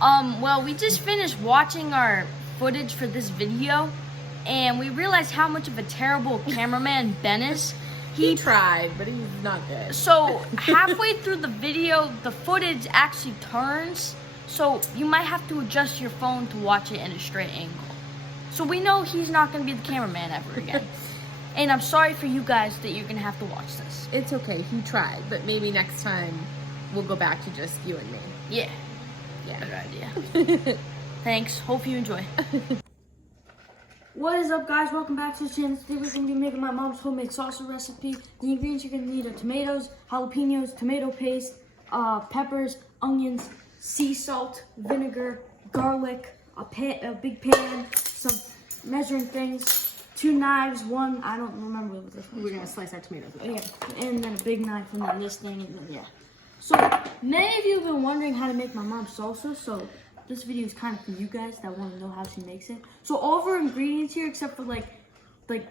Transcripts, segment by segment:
Well, we just finished watching our footage for this video, and we realized how much of a terrible cameraman Ben is. He tried, but he's not good. So halfway through the video, the footage actually turns, so you might have to adjust your phone to watch it in a straight angle. So we know he's not going to be the cameraman ever again. And I'm sorry for you guys that you're going to have to watch this. It's okay, he tried, but maybe next time we'll go back to just you and me. Yeah. Yeah. Better idea. Thanks. Hope you enjoy. What is up, guys? Welcome back to the channel. Today we're going to be making my mom's homemade salsa recipe. The ingredients you're going to need are tomatoes, jalapenos, tomato paste, peppers, onions, sea salt, vinegar, garlic, a big pan, some measuring things, 2 knives, one, I don't remember what this one. We're going to slice our tomatoes. Yeah, and then a big knife, and then this thing, and then, yeah. So, many of you have been wondering how to make my mom's salsa, so this video is kind of for you guys that want to know how she makes it. So all of our ingredients here, except for like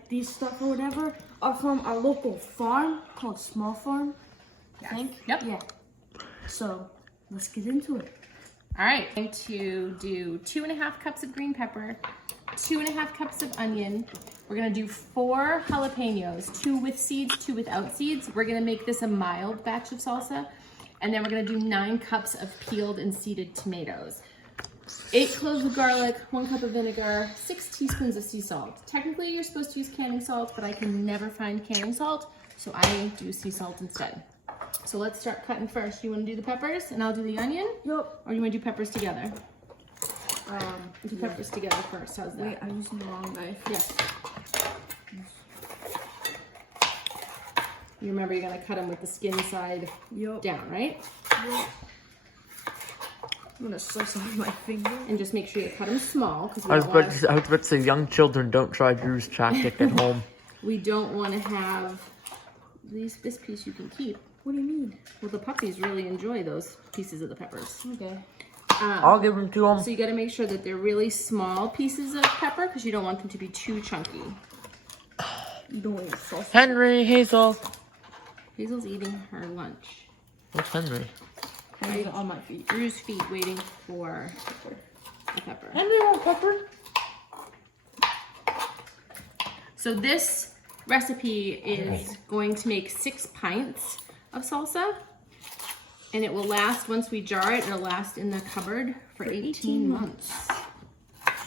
these stuff or whatever, are from our local farm called Small Farm, I think. Yep. Yeah. So, let's get into it. All right, I'm going to do 2.5 cups of green pepper, 2.5 cups of onion. We're gonna do 4 jalapenos, 2 with seeds, 2 without seeds. We're gonna make this a mild batch of salsa. And then we're gonna do 9 cups of peeled and seeded tomatoes. 8 cloves of garlic, 1 cup of vinegar, 6 teaspoons of sea salt. Technically, you're supposed to use canning salt, but I can never find canning salt, so I do sea salt instead. So let's start cutting first. You wanna do the peppers, and I'll do the onion? Yep. Or you wanna do peppers together? Do peppers together first, how's that? Wait, I'm using the wrong knife. Yes. You remember you're gonna cut them with the skin side down, right? Yep. I'm gonna slice off my finger. And just make sure you cut them small, because I was about to say, young children don't try Drew's tactic at home. we don't want to have this piece you can keep. What do you mean? Well, the puppies really enjoy those pieces of the peppers. Okay. I'll give them to them. So you got to make sure that they're really small pieces of pepper, because you don't want them to be too chunky. You don't want salsa. Henry, Hazel. Hazel's eating her lunch. What's Henry? Henry's on my feet. Drew's feet waiting for the pepper. Henry wants pepper. So this recipe is going to make 6 pints of salsa, and it will last, once we jar it, it'll last in the cupboard for 18 months.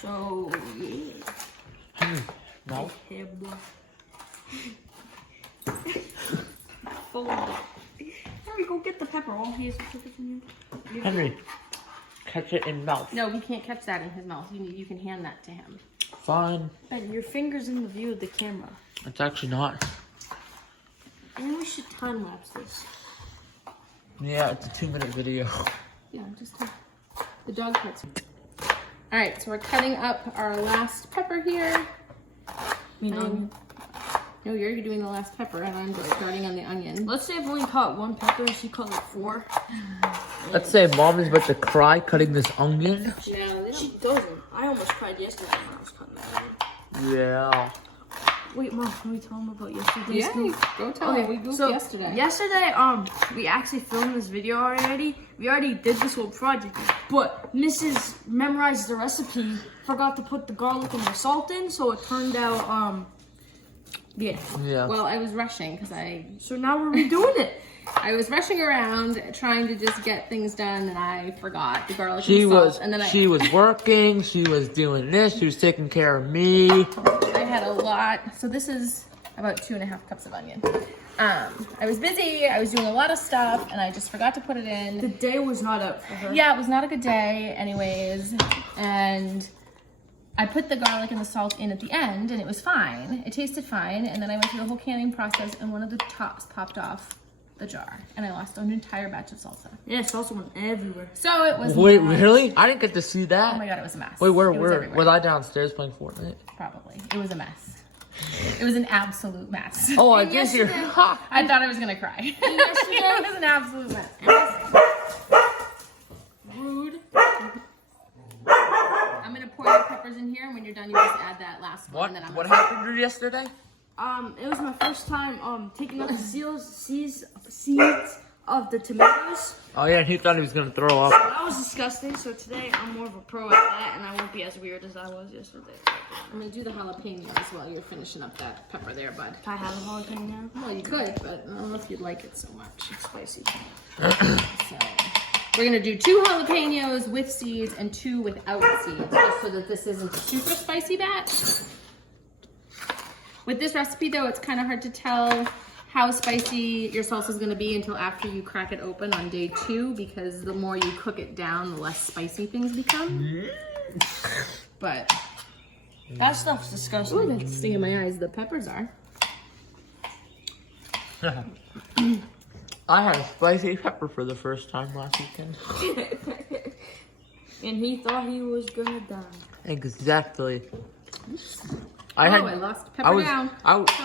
So, yeah. Henry, no. Hey, boy. Fold it. Henry, go get the pepper. All he has to put this in here. Henry, catch it in mouth. No, he can't catch that in his mouth. You can hand that to him. Fine. Ben, your finger's in the view of the camera. It's actually not. And we should time lapse this. Yeah, it's a 2-minute video. Yeah, just the dog parts. All right, so we're cutting up our last pepper here. No, you're doing the last pepper, and I'm just starting on the onion. Let's say I've only cut 1 pepper and she cut like 4. Let's say Mom is about to cry cutting this onion. Yeah, She doesn't. I almost cried yesterday when I was cutting that onion. Yeah. Wait, Mom, can we tell them about yesterday? Yeah, go tell me. We goofed yesterday. Yesterday, we actually filmed this video already. We already did this whole project, but Mrs. memorized the recipe, forgot to put the garlic and the salt in, so it turned out, yeah. Well, I was rushing because So now we're redoing it. I was rushing around trying to just get things done, and I forgot the garlic and the salt. And then she was working, she was doing this, she was taking care of me. I had a lot. So this is about 2.5 cups of onion. I was busy, I was doing a lot of stuff, and I just forgot to put it in. The day was not up for her. Yeah, it was not a good day anyways. And I put the garlic and the salt in at the end, and it was fine. It tasted fine, and then I went through the whole canning process, and one of the tops popped off the jar, and I lost an entire batch of salsa. Yeah, salsa went everywhere. So it was Wait, really? I didn't get to see that. Oh my god, it was a mess. Wait, where everywhere. was I downstairs playing Fortnite? Probably. It was a mess. It was an absolute mess. Oh, I did hear. I thought I was gonna cry. It was an absolute mess. Rude. I'm gonna pour your peppers in here, and when you're done, you just add that last one. What? And then I'm What gonna happened yesterday? It was my first time taking out the seeds of the tomatoes, Oh yeah, he thought he was gonna throw up. That was disgusting. So today I'm more of a pro at that, and I won't be as weird as I was yesterday. I'm gonna do the jalapenos while you're finishing up that pepper there, bud. Can I have a jalapeno now? Well, you could, but I don't know if you'd like it so much. It's spicy. So we're gonna do 2 jalapenos with seeds and 2 without seeds, just so that this isn't a super spicy batch. With this recipe though, it's kind of hard to tell how spicy your salsa is gonna be until after you crack it open on day 2, because the more you cook it down, the less spicy things become. But That stuff's disgusting. ooh, that's stinging my eyes. The peppers are. I had a spicy pepper for the first time last weekend. And he thought he was gonna die. Exactly. I lost pepper down.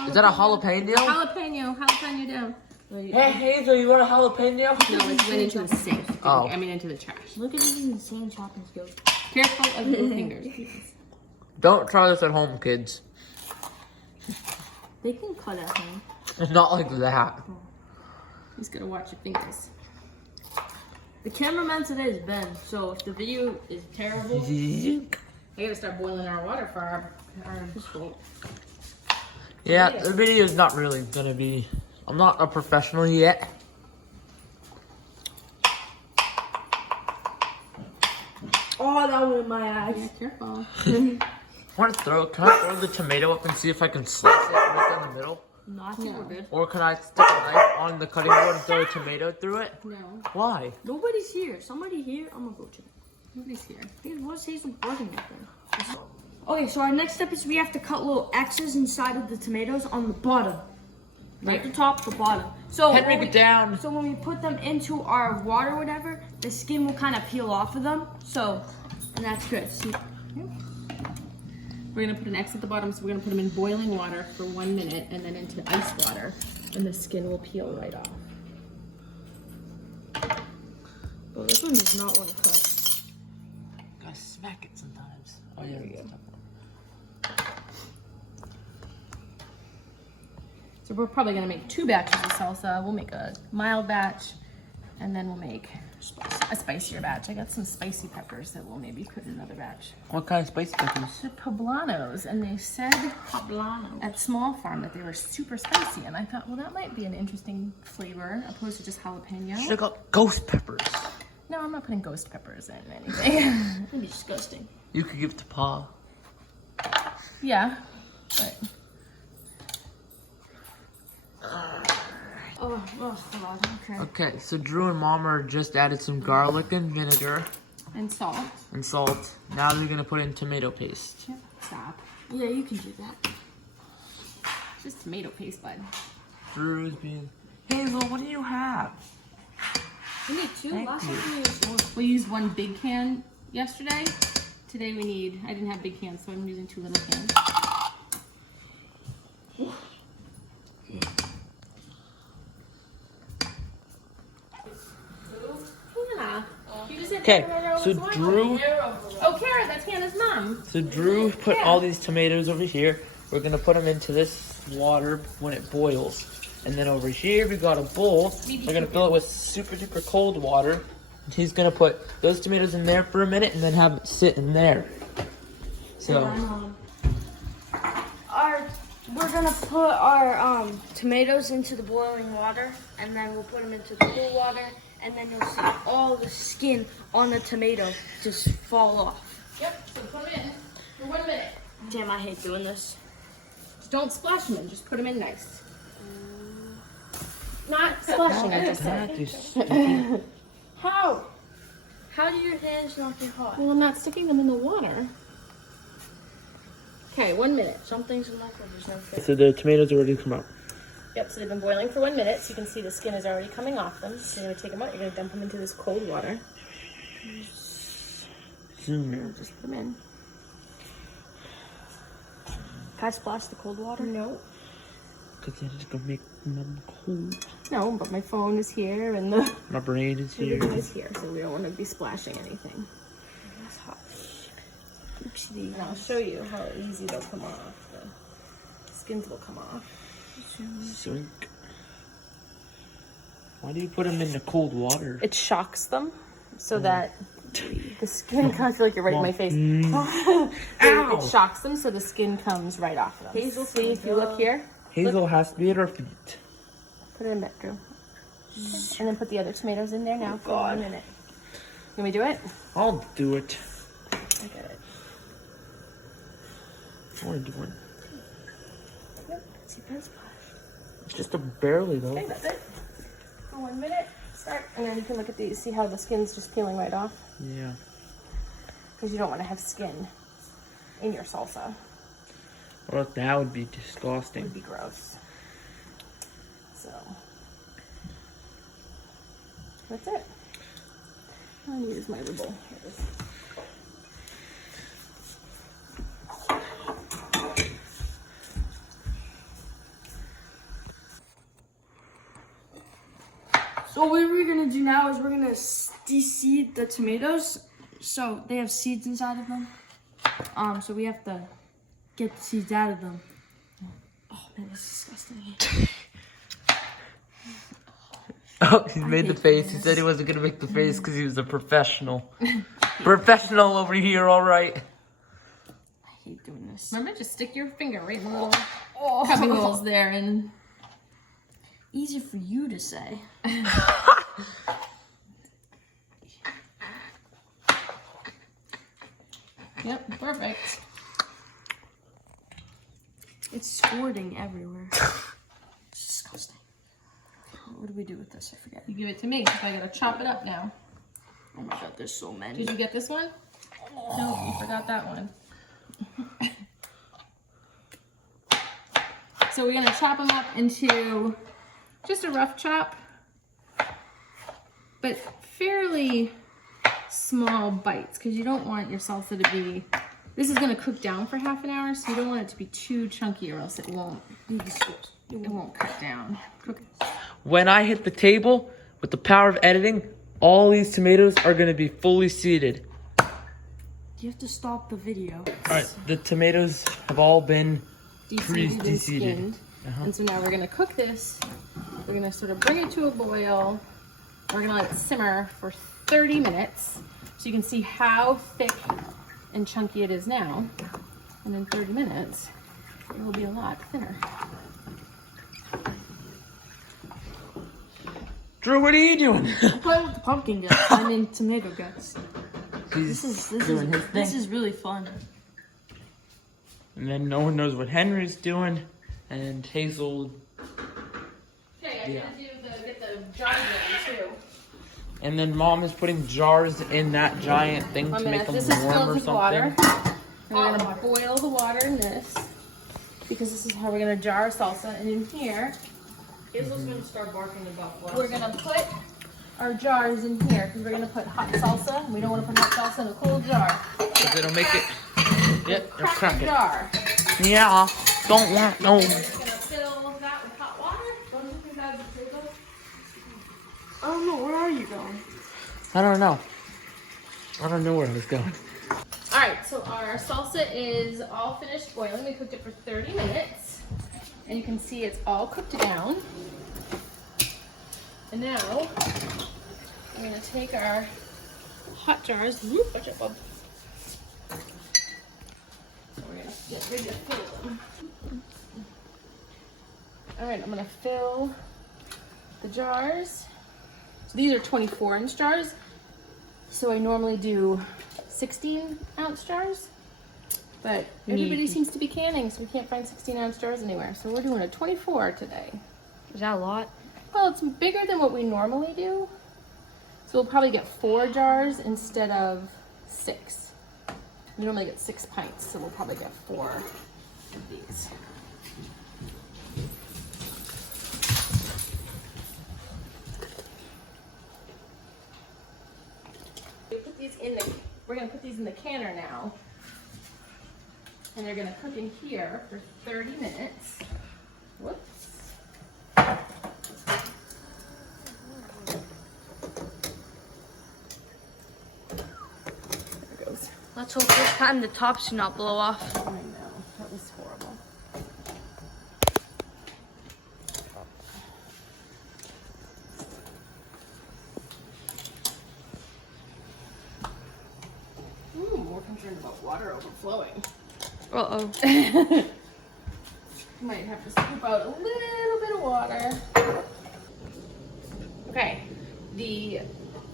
Is that a jalapeno? Jalapeno down. Hey Hazel, you want a jalapeno? No, it went into the sink. Oh. I mean into the trash. Look at these insane chopping skills. Careful of your fingers, please. Don't try this at home, kids. They can cut at home. Not like that. Just gotta watch your fingers. The cameraman today is Ben, so if the video is terrible, I gotta start boiling our water for our Yeah, the video is not really gonna be. I'm not a professional yet. oh, that went in my eyes. Yeah, careful. Can I throw the tomato up and see if I can slice it right down the middle? No, I think we're good. Or can I stick a knife on the cutting board and throw a tomato through it? No, Why? Nobody's here. Somebody here. I'm gonna go check. nobody's here. Dude, what's Hazel barking at them? Okay, so our next step is we have to cut little X's inside of the tomatoes on the bottom. Right the top, the bottom. So Henry, get down. So when we put them into our water or whatever, the skin will kind of peel off of them. So, and that's good. See, We're gonna put an X at the bottom, so we're gonna put them in boiling water for 1 minute and then into ice water, and the skin will peel right off. oh, this one does not want to cut. Gotta smack it sometimes. Oh yeah, there you go. So we're probably gonna make 2 batches of salsa. We'll make a mild batch, and then we'll make a spicier batch. I got some spicy peppers that we'll maybe put in another batch. What kind of spicy peppers? They're poblanos, and they said at Small Farm that they were super spicy, and I thought, well, that might be an interesting flavor opposed to just jalapeno. Should have got ghost peppers. No, I'm not putting ghost peppers in anything. That'd be disgusting. You could give it to Pa. Yeah, but Oh, hold on. Okay. Okay, so Drew and Mama just added some garlic and vinegar and salt. and salt. Now they're gonna put in tomato paste. Yep. Stop. Yeah, you can do that. Just tomato paste, bud. Drew's being Hazel. What do you have? We need 2. Thank Last you. time we used 1. We used 1 big can yesterday. Today we need, I didn't have big cans, so I'm using 2 little cans. Yeah. You just hit Okay, Kara so was watching. Drew. Oh, Kara, that's Hannah's mom. So Drew put all these tomatoes over here. We're gonna put them into this water when it boils. And then over here we got a bowl. We're gonna fill it with super duper cold water. And he's gonna put those tomatoes in there for a minute and then have it sit in there. So We're gonna put our tomatoes into the boiling water, and then we'll put them into the cool water, and then you'll see all the skin on the tomato just fall off. Yep, so put them in for 1 minute. Damn, I hate doing this. Just don't splash them in, just put them in nice. Not splashing, I just said. How? How do your hands not get hot? Well, I'm not sticking them in the water. Okay, 1 minute. Some things in life are just never good. So the tomatoes are ready to come out. Yep, so they've been boiling for 1 minute, so you can see the skin is already coming off them. So you're gonna take them out, you're gonna dump them into this cold water. Zoom. Just put them in. Can I splash the cold water? No. Because then it's gonna make them cold. No, but my phone is here and the My brain is here. everything is here, so we don't want to be splashing anything. That's hot. And I'll show you how easy they'll come off. The skins will come off. Sink. Why do you put them in the cold water? It shocks them so that the skin comes. I feel like you're right in my face. Ow! It shocks them so the skin comes right off of them. Hazel, see if you look here. Hazel has to be at her feet. Put it in back, Drew. Okay. And then put the other tomatoes in there now for 1 minute. Can we do it? I'll do it. I got it. I want to do one. Yep. See that splash. It's just a barely though. Okay, that's it. For 1 minute. Start. And then you can look at these. See how the skin's just peeling right off? Yeah. Because you don't want to have skin in your salsa. Well, that would be It disgusting. would be gross. So that's it. I'm gonna use my little. Here it is. So what we're gonna do now is we're gonna de-seed the tomatoes. So they have seeds inside of them. So we have to get the seeds out of them. Oh man, this is disgusting. Oh, he made the face. He said he wasn't gonna make the face because he was a professional. Professional over here, all right. I hate doing this. Remember, just stick your finger right in the little cupping holes there, and Easy for you to say. yep, perfect. It's squirting everywhere. It's disgusting. What do we do with this? I forget. You give it to me, so I gotta chop it up now. Oh my god, there's so many. Did you get this one? No, you forgot that one. So we're gonna chop them up into just a rough chop, but fairly small bites, because you don't want your salsa to be, this is gonna cook down for half an hour, so you don't want it to be too chunky or else it won't cut down. Cook. When I hit the table with the power of editing, all these tomatoes are gonna be fully seeded. You have to stop the video. All right, the tomatoes have all been De-seeded and de-seeded. skinned. And so now we're gonna cook this. We're gonna sort of bring it to a boil. We're gonna let it simmer for 30 minutes so you can see how thick and chunky it is now. And in 30 minutes, it will be a lot thinner. Drew, what are you doing? I'm playing with the pumpkin guts. I mean tomato guts. He's This doing his thing. is really fun. And then no one knows what Henry's doing. And Hazel. Okay, I'm Yeah. gonna get the jars ready too. And then Mom is putting jars in that giant thing to make them This is warm filled or with something. water. And we're gonna boil the water in this because this is how we're gonna jar our salsa. And in here, Hazel's gonna start barking about what? we're gonna put our jars in here because we're gonna put hot salsa. And we don't want to put hot salsa in a cold jar. Because it'll make it. Yep, it'll Crack crack the it. jar. Yeah, don't want no. We're gonna fill that with hot water. Don't you think that would be good? I don't know. Where are you going? I don't know. I don't know where I was going. All right, so our salsa is all finished boiling. We cooked it for 30 minutes. And you can see it's all cooked down. And now, we're gonna take our hot jars. Whoop, watch it, Bob. We're gonna get ready to fill them. All right, I'm gonna fill the jars. So these are 24-inch jars. So I normally do 16-ounce jars, but everybody seems to be canning, so we can't find 16-ounce jars anywhere. So we're doing a 24 today. Is that a lot? Well, it's bigger than what we normally do. So we'll probably get 4 jars instead of 6. We normally get 6 pints, so we'll probably get 4 of these. We're gonna put these in the canner now. And they're gonna cook in here for 30 minutes. Whoops. There it goes. Let's hope this time the tops do not blow off. I know, that was horrible. concerned about water overflowing. Uh-oh. Might have to scoop out a little bit of water. Okay, the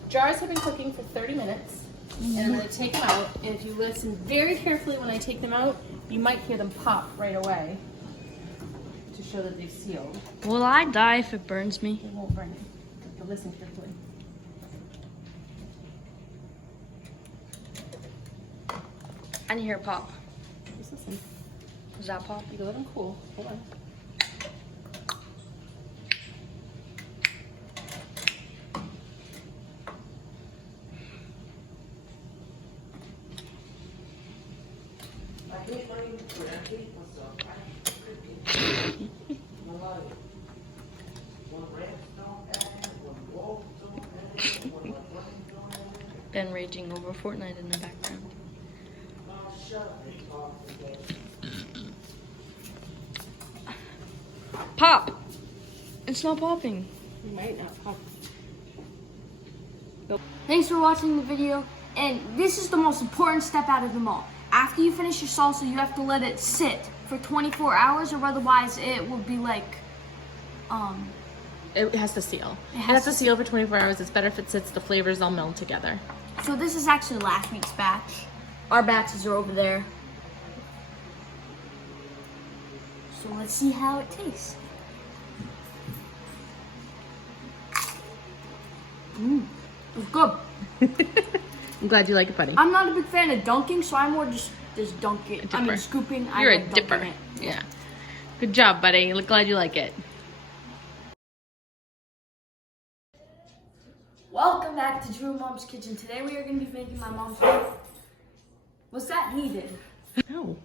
jars have been cooking for 30 minutes. And I'm going to take them out. And if you listen very carefully when I take them out, you might hear them pop right away to show that they've sealed. Will I die if it burns me? It won't burn you. But listen carefully. I didn't hear it pop. Just listen. Does that pop? You can let them cool. Hold on. Ben raging over Fortnite in the background. Pop! It's not popping. You might not pop. Thanks for watching the video, and this is the most important step out of them all. After you finish your salsa, you have to let it sit for 24 hours, or otherwise it will be like, It has to seal. It has to seal for 24 hours. It's better if it sits. The flavors all meld together. So this is actually last week's batch. Our batches are over there. So let's see how it tastes. It's good. I'm glad you like it, buddy. I'm not a big fan of dunking, so I'm more just dunking. I mean scooping. You're I a like dipper. dunking it. Yeah. Good job, buddy. Glad you like it. Welcome back to Drew Mom's Kitchen. Today we are going to be making my mom's food. Was that needed? No.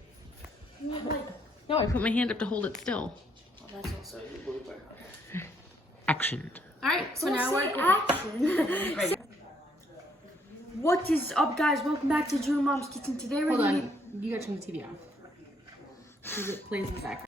Like, No, I put my hand up to hold it still. well, that's also a blooper. Action. All right, so Don't now say we're action. What is up, guys? Welcome back to Drew Mom's Kitchen. Today we're Hold going to on. You gotta turn the TV off. Because it plays in the background.